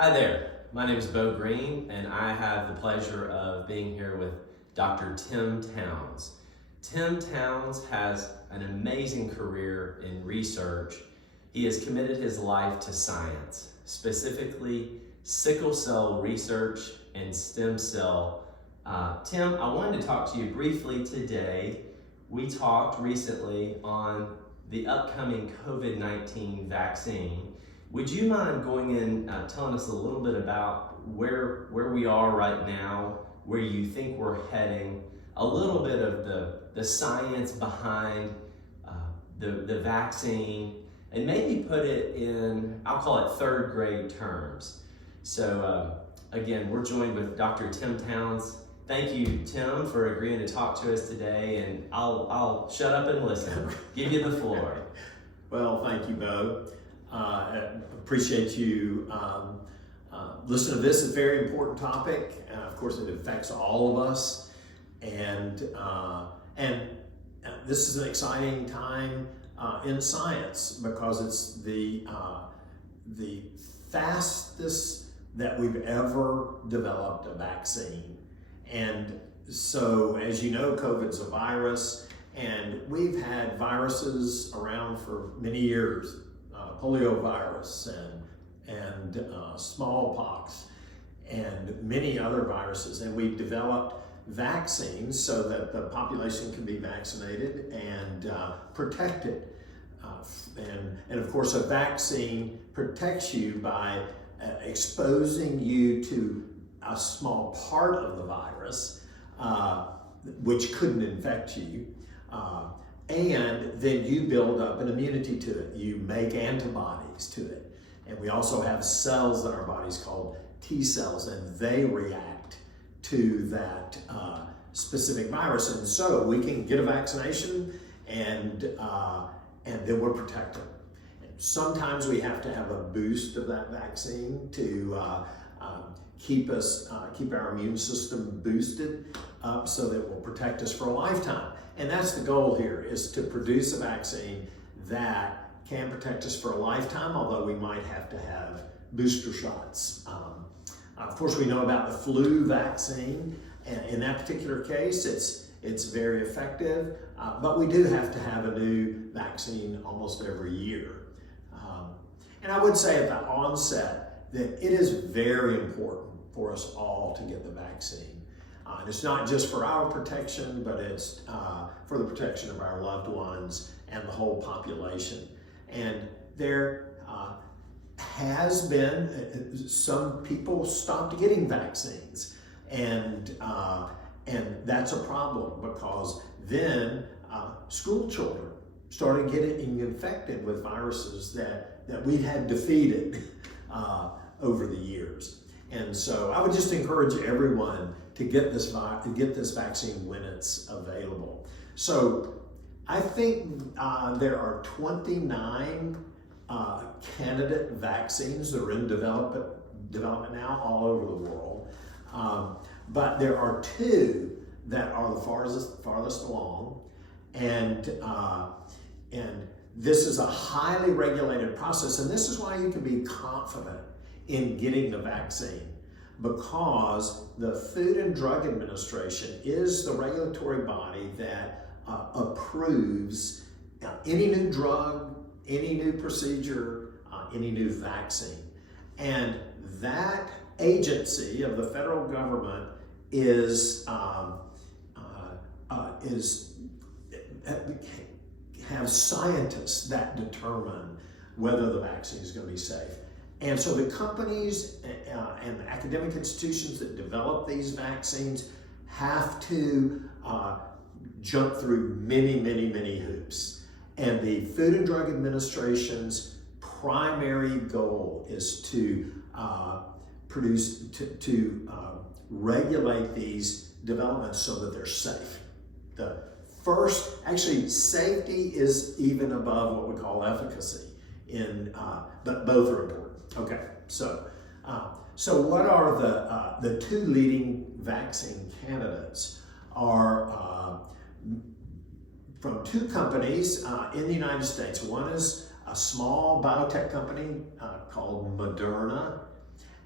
Hi there, my name is Bo Green and I have the pleasure of being here with Dr. Tim Towns. Tim Towns has an amazing career in research. He has committed his life to science, specifically sickle cell research and stem cell. Tim, I wanted to talk to you briefly today. We talked recently on the upcoming COVID-19 vaccine. Would you mind going in, telling us a little bit about where we are right now, where you think we're heading, a little bit of the science behind the vaccine, and maybe put it in, I'll call it third grade terms. So again, we're joined with Dr. Tim Towns. Thank you, Tim, for agreeing to talk to us today, and I'll shut up and listen. Give you the floor. Well, thank you, Bo. Appreciate you listening to this. It's a very important topic. Of course, it affects all of us, and this is an exciting time in science because it's the fastest that we've ever developed a vaccine. And so, as you know, COVID's a virus, and we've had viruses around for many years. Polio virus and smallpox and many other viruses, and we've developed vaccines so that the population can be vaccinated and protected. And of course, a vaccine protects you by exposing you to a small part of the virus, which couldn't infect you. And then you build up an immunity to it. You make antibodies to it. And we also have cells in our bodies called T cells, and they react to that specific virus. And so we can get a vaccination and then we're protected. Sometimes we have to have a boost of that vaccine to keep our immune system boosted up so that it will protect us for a lifetime. And that's the goal here, is to produce a vaccine that can protect us for a lifetime, although we might have to have booster shots. Of course, we know about the flu vaccine, and in that particular case, it's very effective, but we do have to have a new vaccine almost every year. And I would say at the onset that it is very important for us all to get the vaccine. And it's not just for our protection, but it's for the protection of our loved ones and the whole population. And there has been some people stopped getting vaccines, and that's a problem because then school children started getting infected with viruses that we had defeated over the years. And so I would just encourage everyone to get this vaccine when it's available. So I think there are 29 candidate vaccines that are in development now all over the world. But there are two that are the farthest along, and this is a highly regulated process, and this is why you can be confident in getting the vaccine, because the Food and Drug Administration is the regulatory body that approves any new drug, any new procedure, any new vaccine. And that agency of the federal government have scientists that determine whether the vaccine is going to be safe. And so the companies and the academic institutions that develop these vaccines have to jump through many, many, many hoops. And the Food and Drug Administration's primary goal is to regulate these developments so that they're safe. Actually, safety is even above what we call efficacy, but both are important. Okay, so what are the two leading vaccine candidates are from two companies in the United States. One is a small biotech company called Moderna,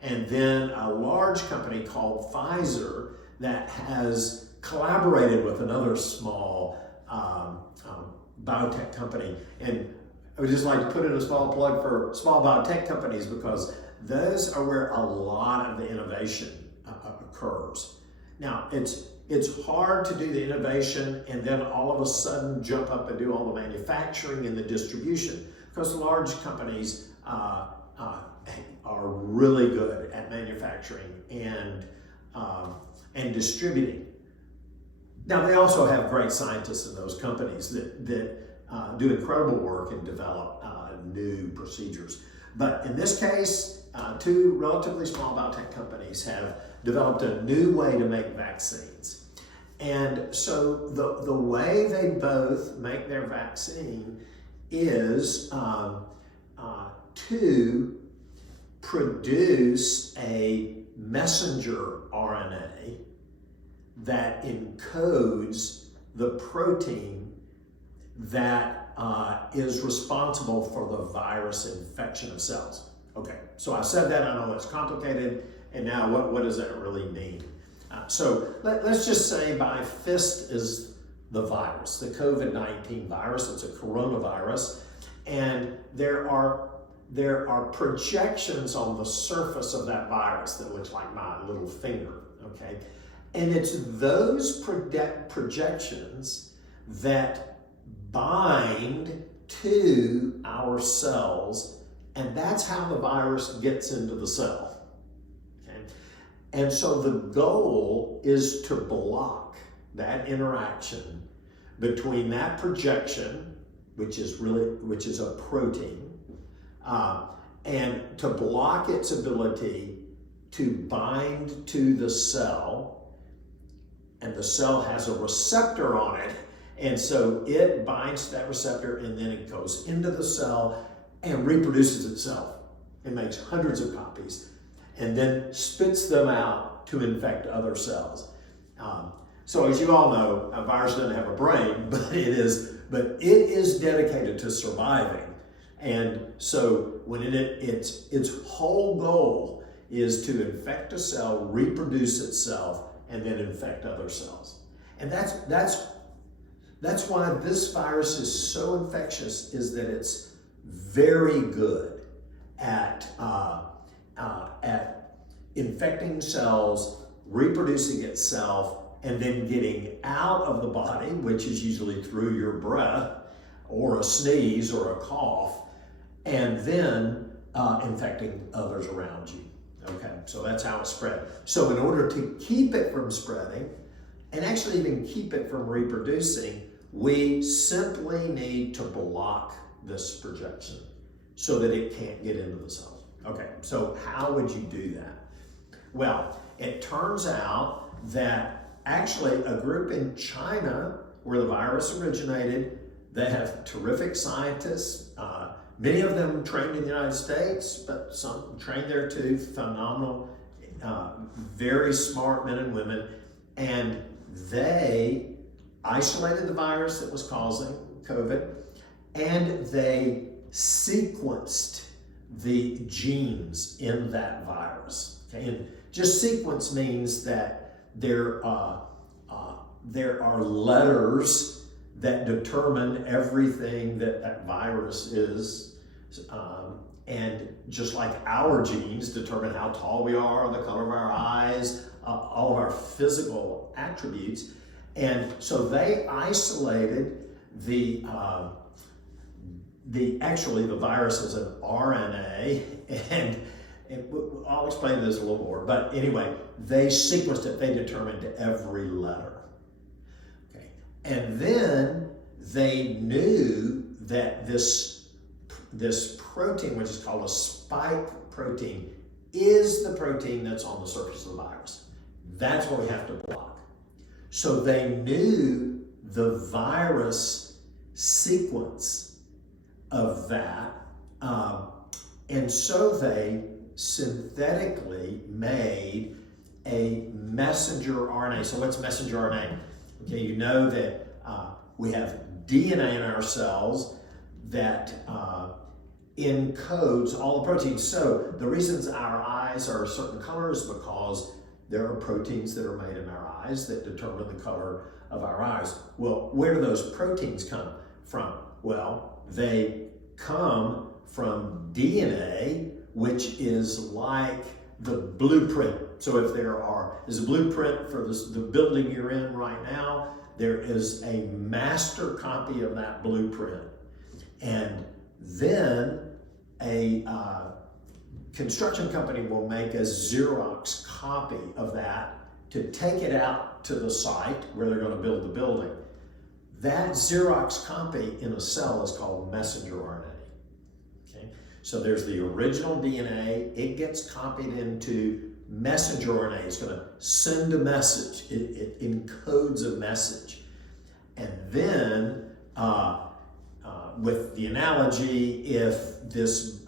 and then a large company called Pfizer that has collaborated with another small biotech company. And I would just like to put in a small plug for small biotech companies, because those are where a lot of the innovation occurs. Now, it's hard to do the innovation and then all of a sudden jump up and do all the manufacturing and the distribution, because large companies are really good at manufacturing and distributing. Now, they also have great scientists in those companies that do incredible work and develop new procedures. But in this case, two relatively small biotech companies have developed a new way to make vaccines. And so the way they both make their vaccine is to produce a messenger RNA that encodes the protein that is responsible for the virus infection of cells. Okay, so I said that, I know it's complicated, and now what does that really mean? So let's just say my fist is the virus, the COVID-19 virus. It's a coronavirus, and there are projections on the surface of that virus that looks like my little finger, okay? And it's those projections that bind to our cells, and that's how the virus gets into the cell. Okay? And so the goal is to block that interaction between that projection, which is a protein, and to block its ability to bind to the cell. And the cell has a receptor on it, and so it binds to that receptor, and then it goes into the cell and reproduces itself. It makes hundreds of copies and then spits them out to infect other cells. So as you all know, a virus doesn't have a brain, but it is dedicated to surviving. And so when its whole goal is to infect a cell, reproduce itself, and then infect other cells. And that's why this virus is so infectious, is that it's very good at infecting cells, reproducing itself, and then getting out of the body, which is usually through your breath or a sneeze or a cough, and then infecting others around you. Okay, so that's how it's spread. So in order to keep it from spreading, and actually even keep it from reproducing, we simply need to block this projection so that it can't get into the cells. Okay, so how would you do that? Well, it turns out that actually a group in China, where the virus originated, they have terrific scientists, many of them trained in the United States, but some trained there too, phenomenal, very smart men and women, and they isolated the virus that was causing COVID, and they sequenced the genes in that virus. Okay? And just sequence means that there are letters that determine everything that virus is, and just like our genes determine how tall we are, the color of our eyes, all of our physical attributes. And so they isolated the virus as an RNA, and I'll explain this a little more, but anyway, they sequenced it, they determined every letter. Okay. And then they knew that this protein, which is called a spike protein, is the protein that's on the surface of the virus. That's what we have to block. So they knew the virus sequence of that, and so they synthetically made a messenger RNA. So what's messenger RNA? Okay, you know that we have DNA in our cells that encodes all the proteins. So the reasons our eyes are a certain color is because there are proteins that are made in our eyes that determine the color of our eyes. Well, where do those proteins come from? Well, they come from DNA, which is like the blueprint. So if there's a blueprint for the building you're in right now, there is a master copy of that blueprint. And then a construction company will make a Xerox copy of that to take it out to the site where they're going to build the building. That Xerox copy in a cell is called messenger RNA. Okay? So there's the original DNA, it gets copied into messenger RNA. It's going to send a message, it encodes a message. And then, with the analogy, if this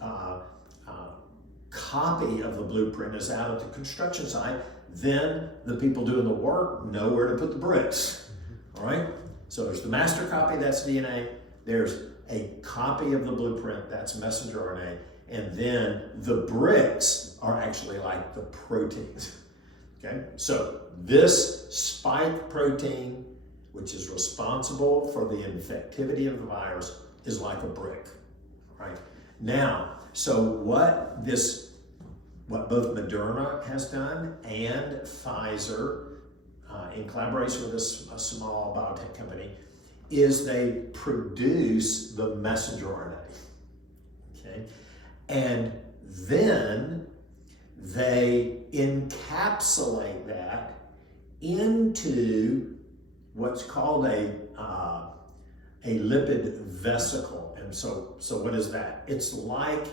copy of the blueprint is out at the construction site, then the people doing the work know where to put the bricks. All right? So there's the master copy, that's DNA. There's a copy of the blueprint, that's messenger RNA. And then the bricks are actually like the proteins. Okay? So this spike protein, which is responsible for the infectivity of the virus, is like a brick. Right? Now, so what both Moderna has done and Pfizer, in collaboration with a small biotech company, is they produce the messenger RNA. Okay? And then they encapsulate that into what's called a lipid vesicle. And so what is that? It's like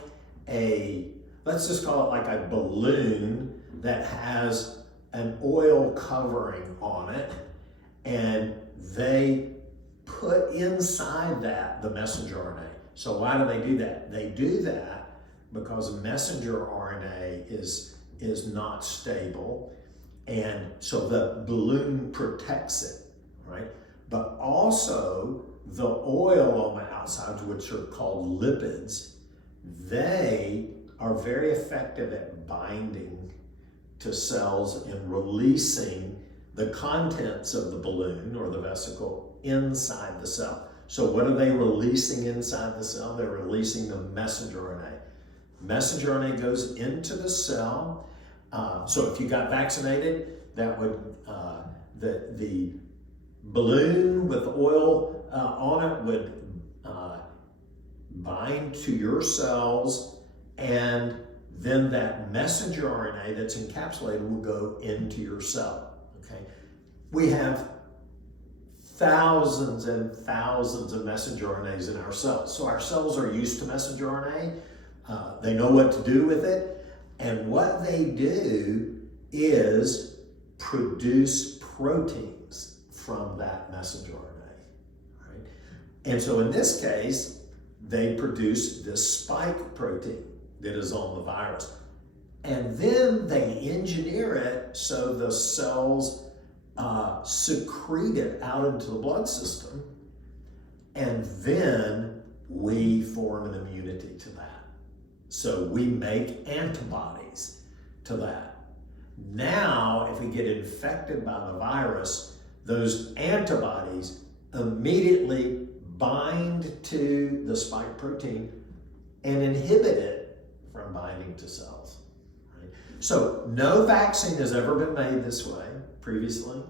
let's just call it like a balloon that has an oil covering on it, and they put inside that the messenger RNA. So why do they do that? They do that because messenger RNA is not stable, and so the balloon protects it, right? But also the oil on the outside, which are called lipids, they are very effective at binding to cells and releasing the contents of the balloon or the vesicle inside the cell. So what are they releasing inside the cell? They're releasing the messenger RNA. Messenger RNA goes into the cell. So if you got vaccinated, that would the balloon with oil on it would bind to your cells, and then that messenger RNA that's encapsulated will go into your cell. Okay, we have thousands and thousands of messenger RNAs in our cells. So our cells are used to messenger RNA. They know what to do with it. And what they do is produce proteins from that messenger RNA. Right? And so in this case, they produce this spike protein that is on the virus. And then they engineer it so the cells secrete it out into the blood system, and then we form an immunity to that. So we make antibodies to that. Now, if we get infected by the virus, those antibodies immediately bind to the spike protein and inhibit it from binding to cells. Right? So no vaccine has ever been made this way previously.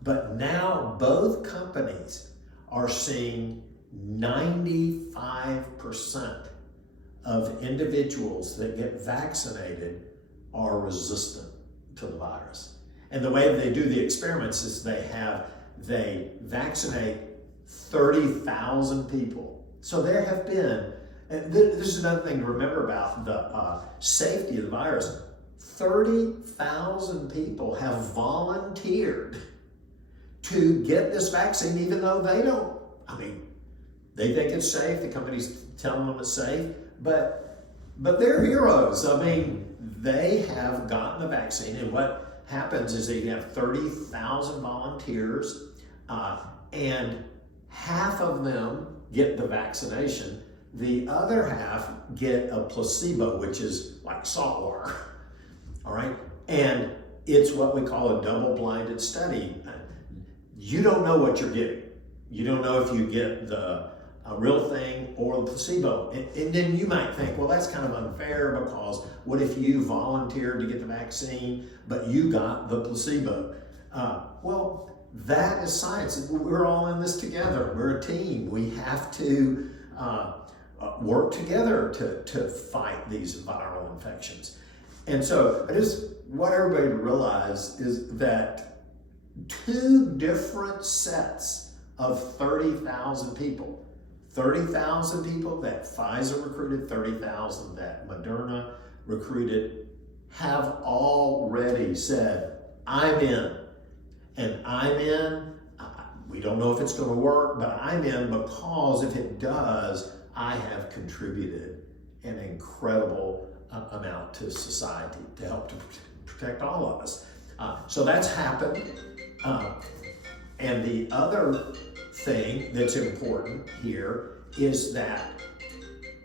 But now both companies are seeing 95% of individuals that get vaccinated are resistant to the virus. And the way they do the experiments is they vaccinate 30,000 people. So there have been, and this is another thing to remember about the safety of the virus, 30,000 people have volunteered to get this vaccine, even though they don't, they think it's safe, the company's telling them it's safe, but they're heroes. They have gotten the vaccine, and what happens is that you have 30,000 volunteers, and half of them get the vaccination. The other half get a placebo, which is like salt water. All right? And it's what we call a double-blinded study. You don't know what you're getting. You don't know if you get the real thing or the placebo. And then you might think, well, that's kind of unfair, because what if you volunteered to get the vaccine, but you got the placebo? Well, that is science. We're all in this together. We're a team. We have to work together to fight these viral infections. And so I just want everybody to realize is that 2 different sets of 30,000 people, 30,000 people that Pfizer recruited, 30,000 that Moderna recruited, have already said, I'm in. And I'm in, we don't know if it's going to work, but I'm in because if it does, I have contributed an incredible amount to society to help to protect all of us. So that's happened. And the other thing that's important here is that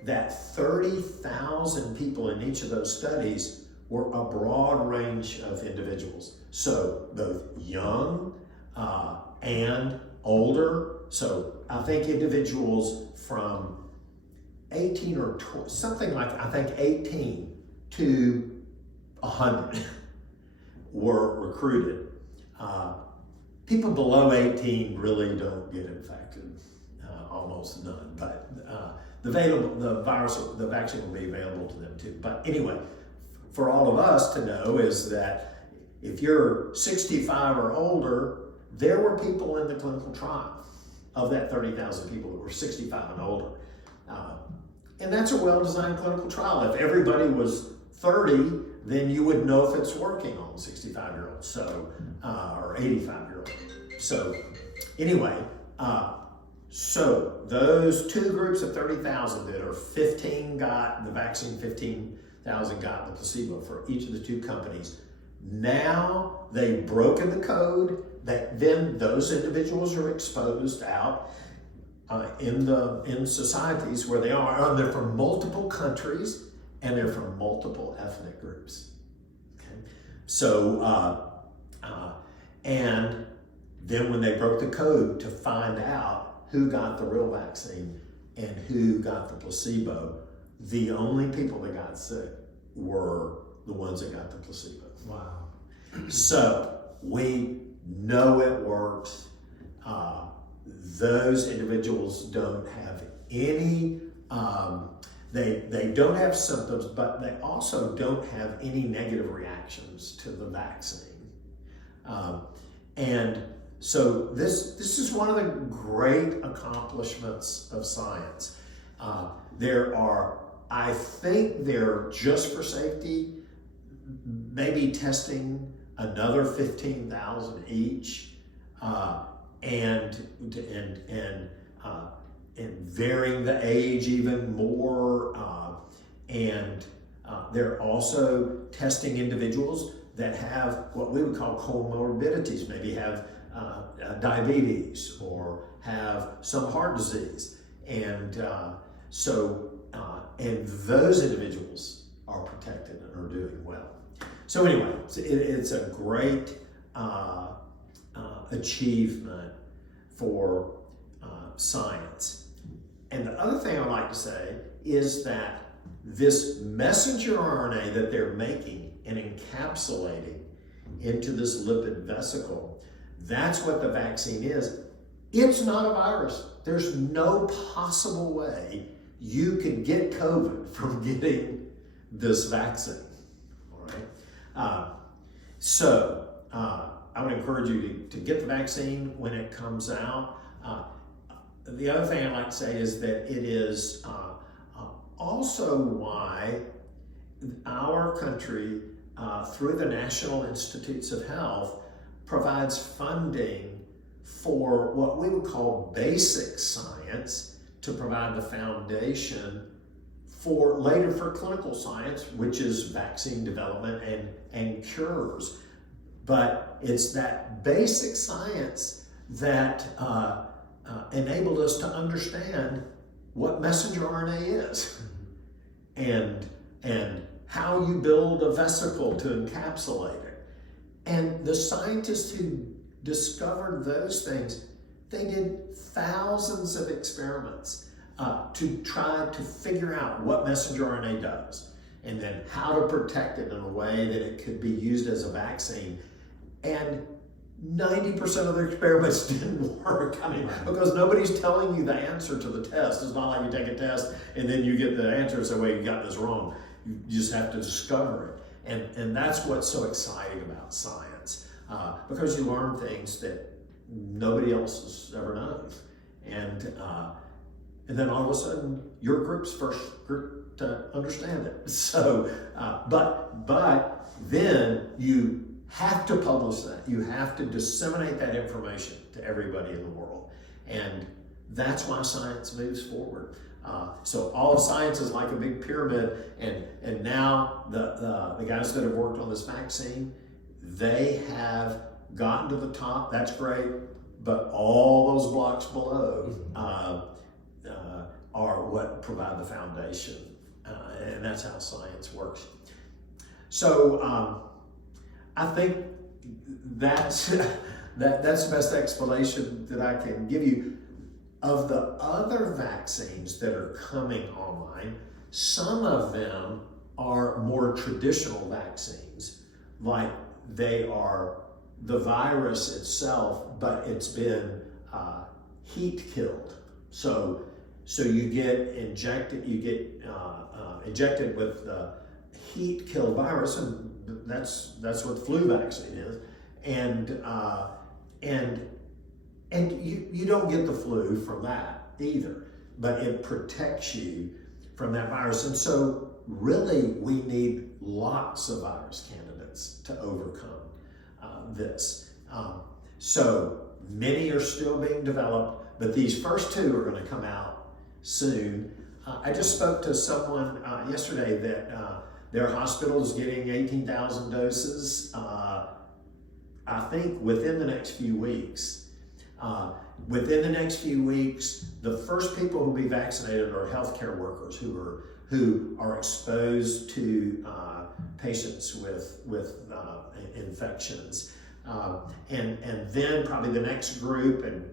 30,000 people in each of those studies were a broad range of individuals. So both young and older. So I think individuals from 18 or 20, something like, I think 18 to 100 were recruited. People below 18 really don't get infected, almost none. But the vaccine will be available to them too. But anyway, for all of us to know is that if you're 65 or older, there were people in the clinical trial of that 30,000 people that were 65 and older. And that's a well-designed clinical trial. If everybody was 30, then you would know if it's working on 65-year-olds, so or 85-year-olds. So anyway, so those 2 groups of 30,000 that are 15 got the vaccine, 15,000 got the placebo for each of the 2 companies. Now they've broken the code, that then those individuals are exposed out in societies where they are, and they're from multiple countries and they're from multiple ethnic groups. Okay, so and then when they broke the code to find out who got the real vaccine and who got the placebo, the only people that got sick were the ones that got the placebo. Wow. So we know it works. Those individuals don't have any, they don't have symptoms, but they also don't have any negative reactions to the vaccine. And so this is one of the great accomplishments of science. There are, I think they're just for safety, maybe testing another 15,000 each, and varying the age even more, and they're also testing individuals that have what we would call comorbidities, maybe have diabetes or have some heart disease, and and those individuals are protected and are doing well. So anyway, it's a great achievement for science. And the other thing I'd like to say is that this messenger RNA that they're making and encapsulating into this lipid vesicle, that's what the vaccine is. It's not a virus. There's no possible way you could get COVID from getting this vaccine. All right. So I would encourage you to get the vaccine when it comes out. The other thing I'd like to say is that it is also why our country, through the National Institutes of Health, provides funding for what we would call basic science to provide the foundation for later for clinical science, which is vaccine development and cures. But it's that basic science that enabled us to understand what messenger RNA is and how you build a vesicle to encapsulate it. And the scientists who discovered those things, they did thousands of experiments to try to figure out what messenger RNA does, and then how to protect it in a way that it could be used as a vaccine. And 90% of the experiments didn't work. I mean, because nobody's telling you the answer to the test. It's not like you take a test and then you get the answer and say, well, you got this wrong. You just have to discover it. And that's what's so exciting about science, because you learn things that nobody else has ever known. And then all of a sudden, your group's first group to understand it. So, but then you have to publish that. You have to disseminate that information to everybody in the world. And that's why science moves forward. So all of science is like a big pyramid, and now the guys that have worked on this vaccine, they have gotten to the top. That's great, but all those blocks below are what provide the foundation, and that's how science works. So I think that's the best explanation that I can give you. Of the other vaccines that are coming online, some of them are more traditional vaccines, like they are the virus itself, but it's been heat killed. So you get injected, injected with the heat killed virus, and that's what the flu vaccine is, and you don't get the flu from that either, but it protects you from that virus. And so really we need lots of virus candidates to overcome this. So many are still being developed, but these first two are going to come out soon. I just spoke to someone yesterday that their hospital is getting 18,000 doses, I think within the next few weeks. Within the next few weeks, the first people who will be vaccinated are healthcare workers who are exposed to patients with infections, and then probably the next group, and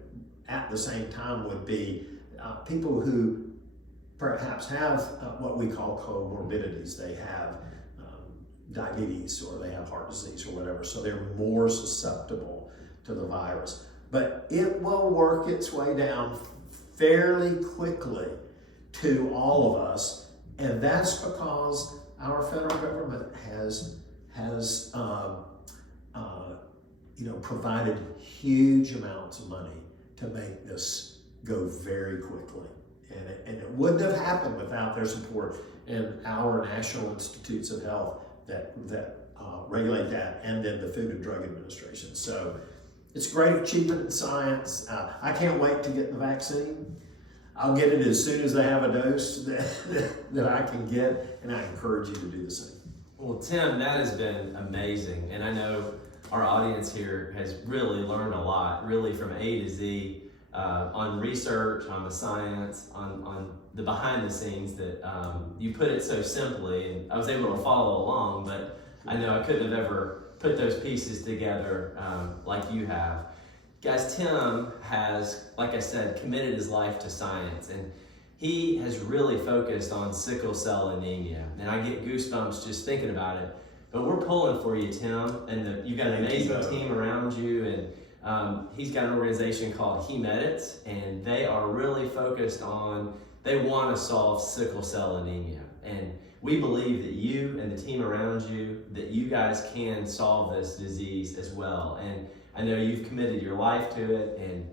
at the same time, would be people who perhaps have what we call comorbidities. They have diabetes, or they have heart disease, or whatever, so they're more susceptible to the virus. But it will work its way down fairly quickly to all of us, and that's because our federal government has provided huge amounts of money to make this go very quickly, and it wouldn't have happened without their support in our national institutes of health that regulate that, and then the Food and Drug Administration. So it's a great achievement in science. I can't wait to get the vaccine. I'll get it as soon as they have a dose that I can get, and I encourage you to do the same. Well, Tim, that has been amazing, and I know our audience here has really learned a lot, really from A to Z, on research, on the science, on the behind the scenes that you put it so simply, and I was able to follow along, but I know I couldn't have ever put those pieces together like you have. Guys, Tim has, like I said, committed his life to science, and he has really focused on sickle cell anemia. And I get goosebumps just thinking about it. But we're pulling for you, Tim, and you've got an amazing team around you, and he's got an organization called Hemedits, and they are really focused on, they want to solve sickle cell anemia. And we believe that you and the team around you, that you guys can solve this disease as well. And I know you've committed your life to it, and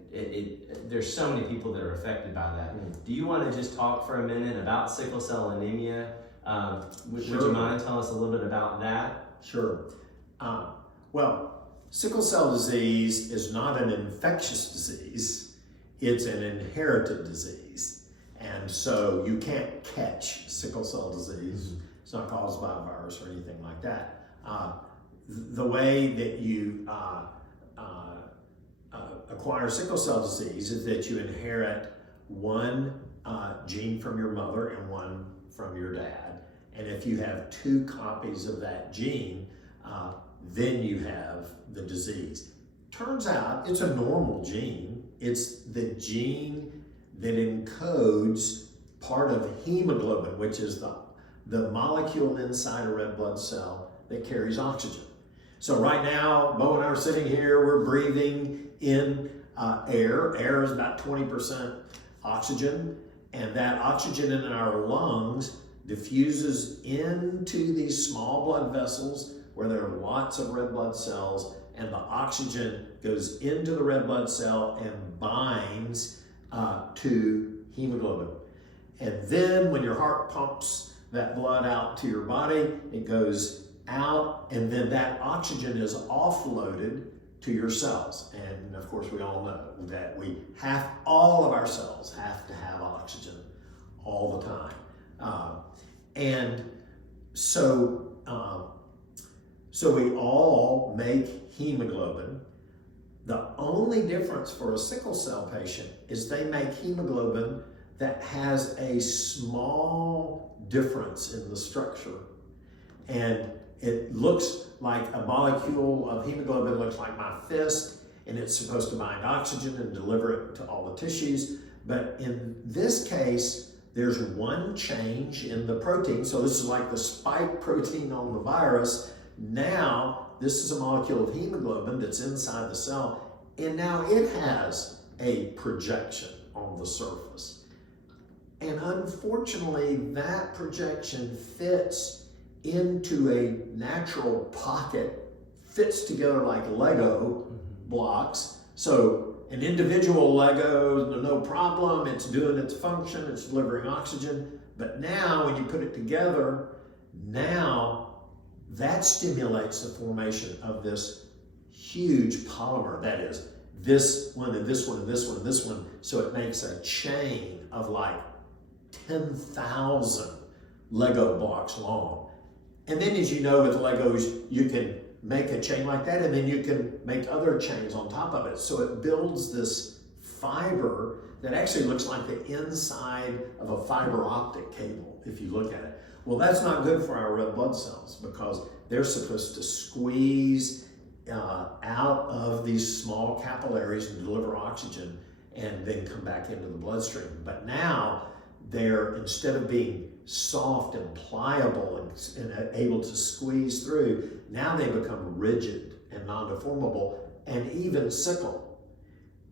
there's so many people that are affected by that. Do you want to just talk for a minute about sickle cell anemia? Would you mind telling us a little bit about that? Sure. Well, sickle cell disease is not an infectious disease. It's an inherited disease. And so you can't catch sickle cell disease. Mm-hmm. It's not caused by a virus or anything like that. The way that you acquire sickle cell disease is that you inherit one gene from your mother and one from your dad. And if you have 2 copies of that gene, then you have the disease. Turns out it's a normal gene. It's the gene that encodes part of hemoglobin, which is the molecule inside a red blood cell that carries oxygen. So right now, Bo and I are sitting here, we're breathing in air. Air is about 20% oxygen, and that oxygen in our lungs diffuses into these small blood vessels where there are lots of red blood cells, and the oxygen goes into the red blood cell and binds to hemoglobin. And then when your heart pumps that blood out to your body, it goes out, and then that oxygen is offloaded to your cells. And of course, we all know that all of our cells have to have oxygen all the time. So we all make hemoglobin. The only difference for a sickle cell patient is they make hemoglobin that has a small difference in the structure. And it looks like a molecule of hemoglobin, looks like my fist, and it's supposed to bind oxygen and deliver it to all the tissues. But in this case, there's one change in the protein. So this is like the spike protein on the virus. Now, this is a molecule of hemoglobin that's inside the cell, and now it has a projection on the surface. And unfortunately, that projection fits into a natural pocket, fits together like Lego blocks. So an individual Lego, no problem, it's doing its function, it's delivering oxygen. But now when you put it together, now that stimulates the formation of this huge polymer. That is, this one and this one and this one and this one. So it makes a chain of like 10,000 Lego blocks long. And then, as you know, with Legos, you can make a chain like that, and then you can make other chains on top of it. So it builds this fiber that actually looks like the inside of a fiber optic cable, if you look at it. Well, that's not good for our red blood cells because they're supposed to squeeze out of these small capillaries and deliver oxygen and then come back into the bloodstream. But now they're, instead of being soft and pliable and able to squeeze through, now they become rigid and non-deformable, and even sickle.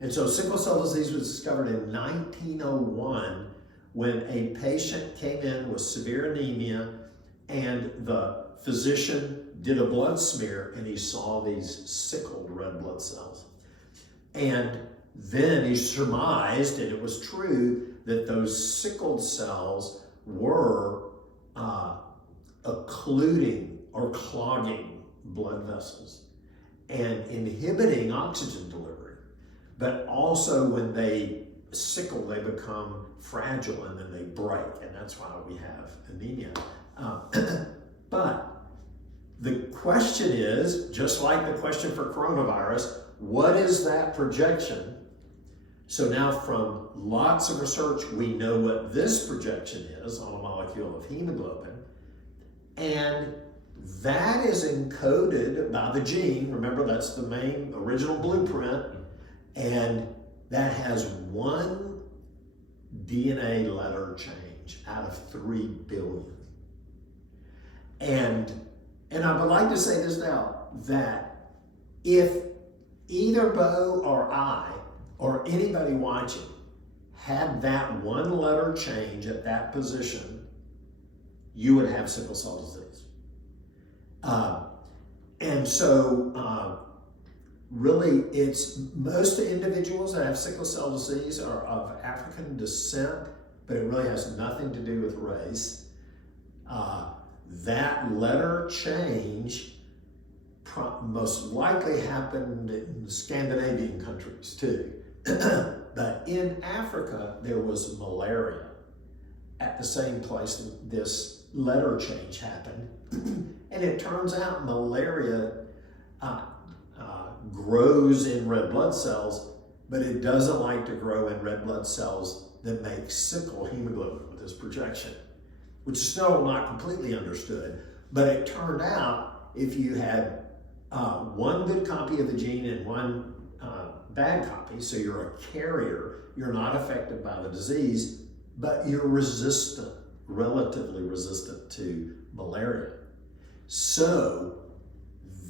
And so sickle cell disease was discovered in 1901 when a patient came in with severe anemia, and the physician did a blood smear and he saw these sickled red blood cells. And then he surmised, and it was true, that those sickled cells were occluding or clogging blood vessels and inhibiting oxygen delivery. But also when they sickle, they become fragile and then they break, and that's why we have anemia. But the question is, just like the question for coronavirus, what is that projection? So now from lots of research, we know what this projection is on a molecule of hemoglobin, and that is encoded by the gene. Remember, that's the main original blueprint, and that has one DNA letter change out of 3 billion. And I would like to say this now, that if either Bo or I or anybody watching had that one letter change at that position, you would have sickle cell disease. And so really, it's most individuals that have sickle cell disease are of African descent, but it really has nothing to do with race. That letter change most likely happened in Scandinavian countries too. But in Africa, there was malaria at the same place that this letter change happened. And it turns out malaria grows in red blood cells, but it doesn't like to grow in red blood cells that make sickle hemoglobin with this projection, which is still not completely understood. But it turned out if you had one good copy of the gene and one bad copy, so you're a carrier, you're not affected by the disease, but you're resistant, relatively resistant to malaria. So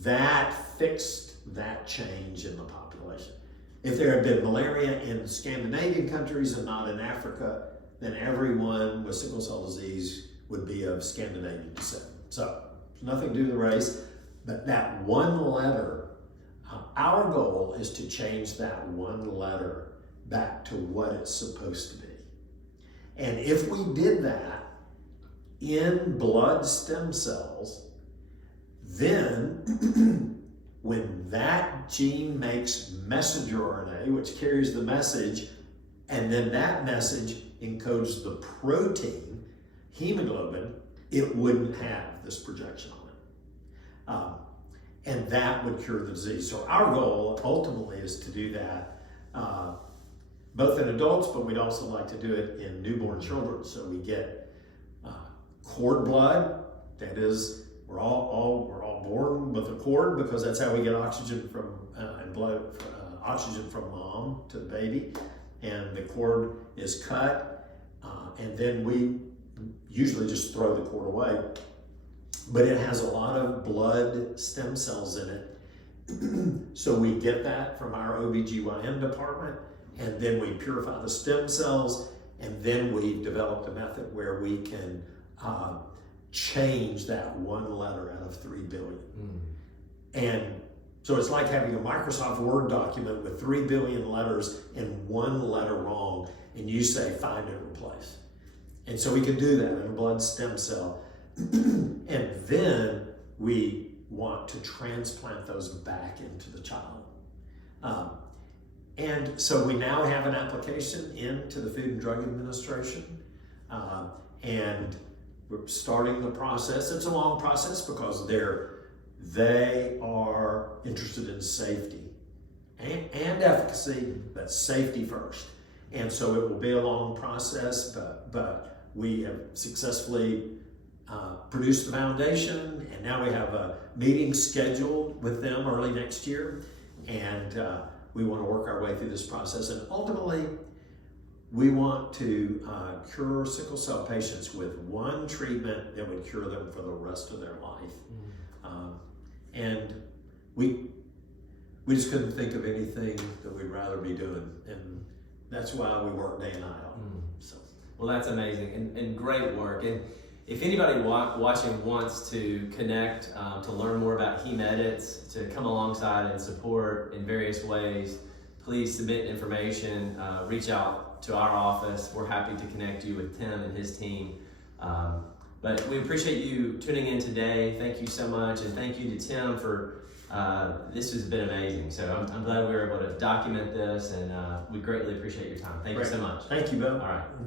that fixed that change in the population. If there had been malaria in Scandinavian countries and not in Africa, then everyone with sickle cell disease would be of Scandinavian descent. So it's nothing to do with the race, but that one letter, our goal is to change that one letter back to what it's supposed to be. And if we did that in blood stem cells, then when that gene makes messenger RNA, which carries the message, and then that message encodes the protein, hemoglobin, it wouldn't have this projection on it. And that would cure the disease. So our goal ultimately is to do that both in adults, but we'd also like to do it in newborn children. So we get cord blood, that is, we're all born with a cord because that's how we get oxygen from and blood, oxygen from mom to the baby. And the cord is cut, and then we usually just throw the cord away. But it has a lot of blood stem cells in it. So we get that from our OBGYN department, and then we purify the stem cells, and then we've developed a method where we can change that one letter out of 3 billion. And so it's like having a Microsoft Word document with 3 billion letters and one letter wrong, and you say find and replace. And so we can do that in a blood stem cell. And then we want to transplant those back into the child. And so we now have an application into the Food and Drug Administration, and we're starting the process. It's a long process because they are interested in safety and efficacy, but safety first. And so it will be a long process, but we have successfully produced the foundation, and now we have a meeting scheduled with them early next year, and we want to work our way through this process. And ultimately, we want to cure sickle cell patients with one treatment that would cure them for the rest of their life. And we just couldn't think of anything that we'd rather be doing, and that's why we work day and night on it. So. Well, that's amazing and great work. And if anybody watching wants to connect, to learn more about Heme Edits, to come alongside and support in various ways, please submit information, reach out to our office. We're happy to connect you with Tim and his team. But we appreciate you tuning in today. Thank you so much. And thank you to Tim for, this has been amazing. So I'm glad we were able to document this, and we greatly appreciate your time. Thank you so much. Thank you, Bill. All right.